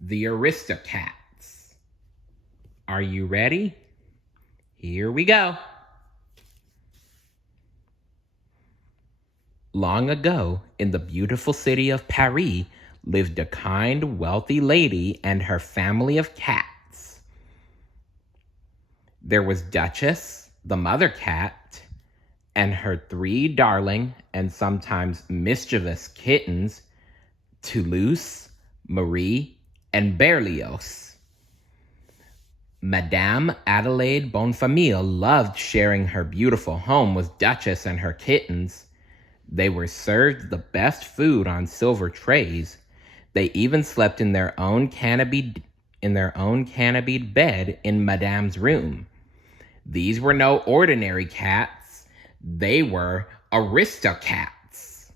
the Aristocats. Are you ready? Here we go. Long ago, in the beautiful city of Paris, lived a kind, wealthy lady and her family of cats. There was Duchess, the mother cat, and her 3 darling and sometimes mischievous kittens, Toulouse, Marie, and Berlioz. Madame Adelaide Bonfamille loved sharing her beautiful home with Duchess and her kittens. They were served the best food on silver trays. They even slept in their own canopied bed in Madame's room. These were no ordinary cats. They were Aristocats.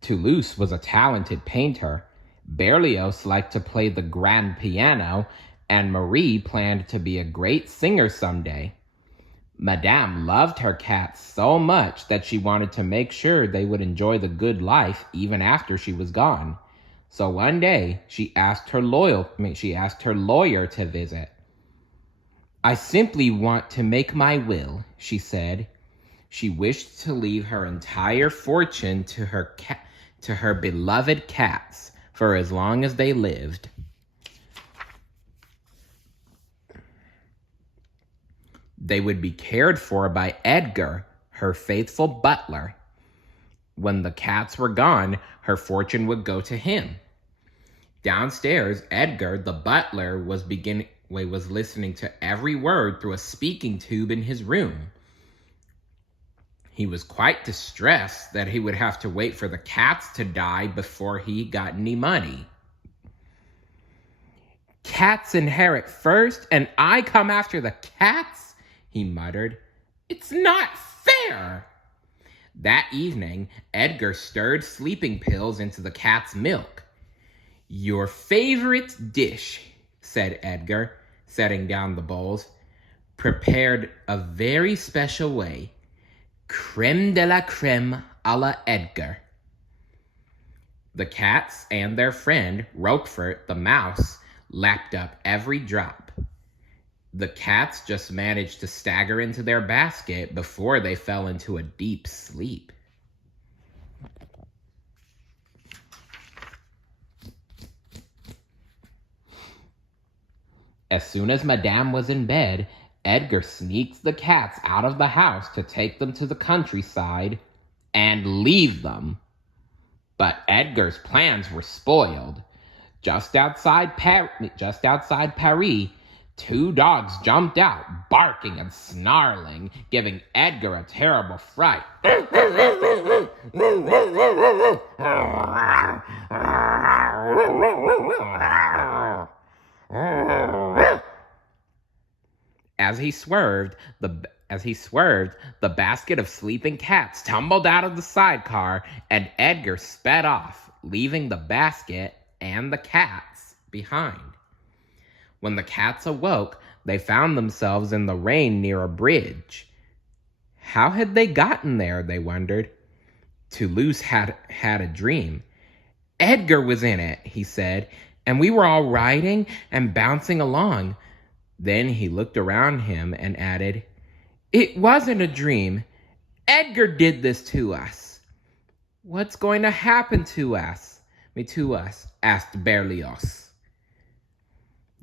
Toulouse was a talented painter. Berlioz liked to play the grand piano, and Marie planned to be a great singer someday. Madame loved her cats so much that she wanted to make sure they would enjoy the good life even after she was gone. So one day, she asked her lawyer to visit. "I simply want to make my will," she said. She wished to leave her entire fortune to her beloved cats for as long as they lived. They would be cared for by Edgar, her faithful butler. When the cats were gone, her fortune would go to him. Downstairs, Edgar, the butler, was listening to every word through a speaking tube in his room. He was quite distressed that he would have to wait for the cats to die before he got any money. "Cats inherit first, and I come after the cats?" he muttered. "It's not fair." That evening, Edgar stirred sleeping pills into the cat's milk. "Your favorite dish," said Edgar, setting down the bowls, "prepared a very special way. Creme de la creme a la Edgar." The cats and their friend, Roquefort the mouse, lapped up every drop. The cats just managed to stagger into their basket before they fell into a deep sleep. As soon as Madame was in bed, Edgar sneaked the cats out of the house to take them to the countryside and leave them. But Edgar's plans were spoiled. Just outside Paris, 2 dogs jumped out, barking and snarling, giving Edgar a terrible fright. As he swerved, the basket of sleeping cats tumbled out of the sidecar, and Edgar sped off, leaving the basket and the cats behind. When the cats awoke, they found themselves in the rain near a bridge. How had they gotten there, they wondered. Toulouse had a dream. "Edgar was in it," he said, "and we were all riding and bouncing along." Then he looked around him and added, "It wasn't a dream. Edgar did this to us." "What's going to happen to us?" asked Berlioz.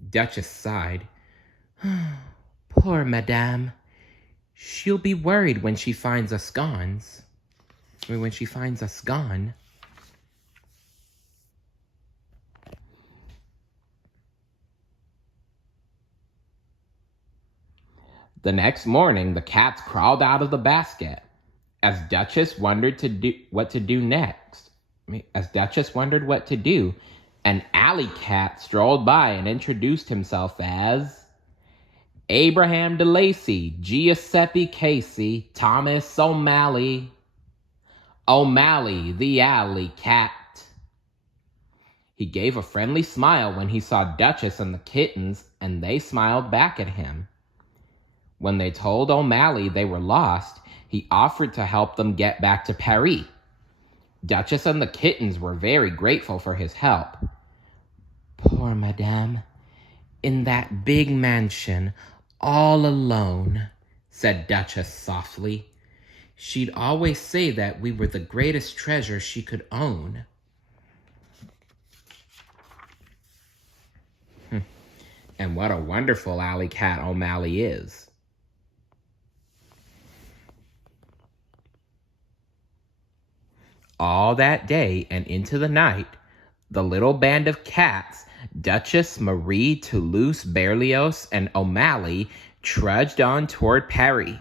Duchess sighed. "Poor Madame. She'll be worried when she finds us gone. The next morning, the cats crawled out of the basket. As Duchess wondered what to do, an alley cat strolled by and introduced himself as Abraham DeLacey, Giuseppe Casey, Thomas O'Malley. O'Malley, the alley cat. He gave a friendly smile when he saw Duchess and the kittens, and they smiled back at him. When they told O'Malley they were lost, he offered to help them get back to Paris. Duchess and the kittens were very grateful for his help. "Poor Madame, in that big mansion, all alone," said Duchess softly. "She'd always say that we were the greatest treasure she could own." And what a wonderful alley cat O'Malley is. All that day and into the night, the little band of cats, Duchess, Marie, Toulouse, Berlioz, and O'Malley, trudged on toward Paris.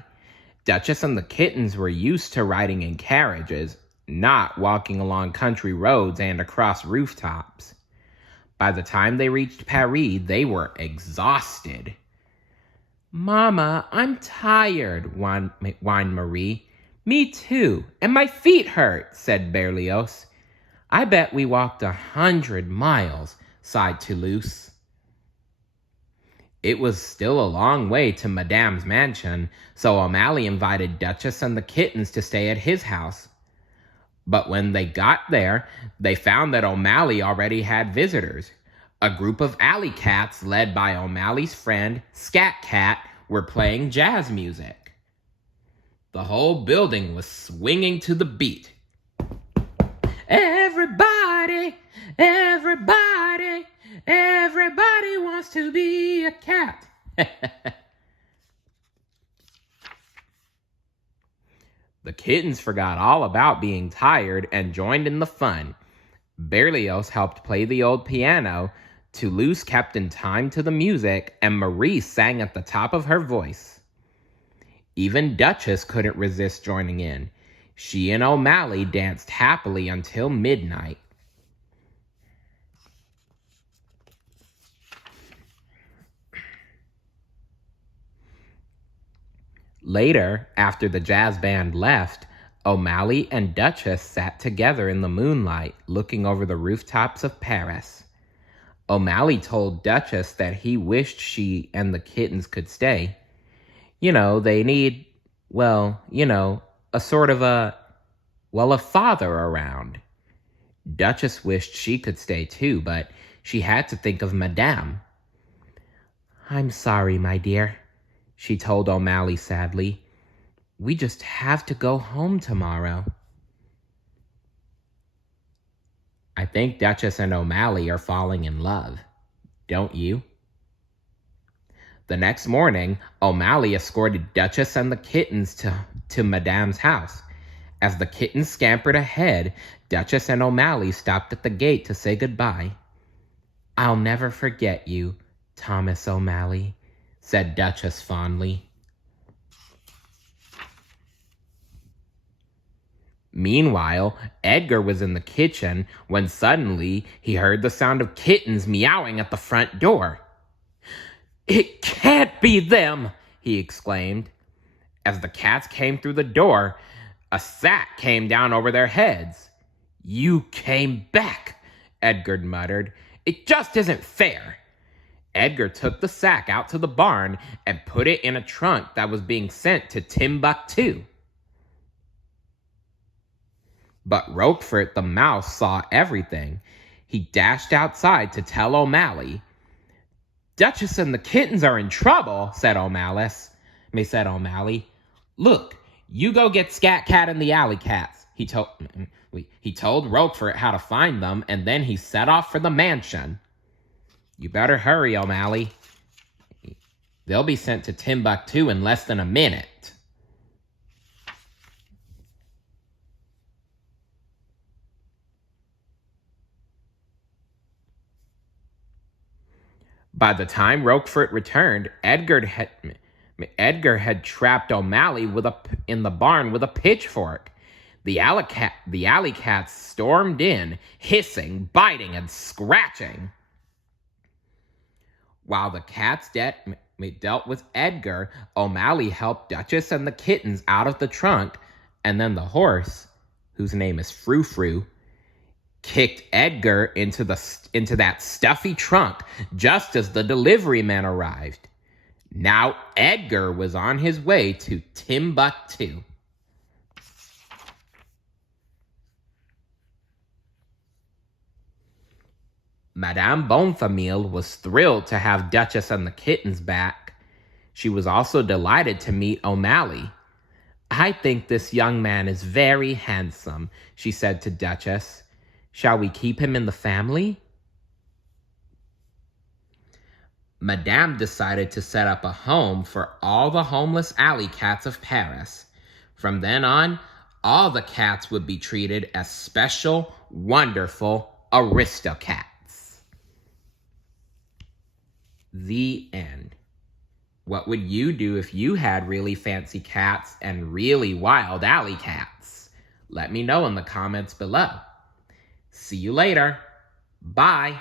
Duchess and the kittens were used to riding in carriages, not walking along country roads and across rooftops. By the time they reached Paris, they were exhausted. "Mama, I'm tired," whined Marie. "Me too, and my feet hurt," said Berlioz. "I bet we walked 100 miles, sighed Toulouse. It was still a long way to Madame's mansion, so O'Malley invited Duchess and the kittens to stay at his house. But when they got there, they found that O'Malley already had visitors. A group of alley cats led by O'Malley's friend, Scat Cat, were playing jazz music. The whole building was swinging to the beat. "Everybody, everybody, everybody wants to be a cat." The kittens forgot all about being tired and joined in the fun. Berlioz helped play the old piano, Toulouse kept in time to the music, and Marie sang at the top of her voice. Even Duchess couldn't resist joining in. She and O'Malley danced happily until midnight. Later, after the jazz band left, O'Malley and Duchess sat together in the moonlight, looking over the rooftops of Paris. O'Malley told Duchess that he wished she and the kittens could stay. They need, a sort of a father around. Duchess wished she could stay too, but she had to think of Madame. "I'm sorry, my dear," she told O'Malley sadly. "We just have to go home tomorrow." I think Duchess and O'Malley are falling in love. Don't you? The next morning, O'Malley escorted Duchess and the kittens to Madame's house. As the kittens scampered ahead, Duchess and O'Malley stopped at the gate to say goodbye. "I'll never forget you, Thomas O'Malley," said Duchess fondly. Meanwhile, Edgar was in the kitchen when suddenly he heard the sound of kittens meowing at the front door. "It can't be them!" he exclaimed. As the cats came through the door, a sack came down over their heads. "You came back," Edgar muttered. "It just isn't fair." Edgar took the sack out to the barn and put it in a trunk that was being sent to Timbuktu. But Roquefort the mouse saw everything. He dashed outside to tell O'Malley. "Duchess and the kittens are in trouble," said O'Malley. "Look, you go get Scat Cat and the alley cats." He told Roquefort how to find them, and then he set off for the mansion. "You better hurry, O'Malley. They'll be sent to Timbuktu in less than a minute." By the time Roquefort returned, Edgar had trapped O'Malley in the barn with a pitchfork. The alley cats stormed in, hissing, biting, and scratching. While the cats dealt with Edgar, O'Malley helped Duchess and the kittens out of the trunk, and then the horse, whose name is Frou Frou, kicked Edgar into that stuffy trunk just as the delivery man arrived. Now Edgar was on his way to Timbuktu. Madame Bonfamille was thrilled to have Duchess and the kittens back. She was also delighted to meet O'Malley. "I think this young man is very handsome," she said to Duchess. "Shall we keep him in the family?" Madame decided to set up a home for all the homeless alley cats of Paris. From then on, all the cats would be treated as special, wonderful Aristocats. The end. What would you do if you had really fancy cats and really wild alley cats? Let me know in the comments below. See you later. Bye.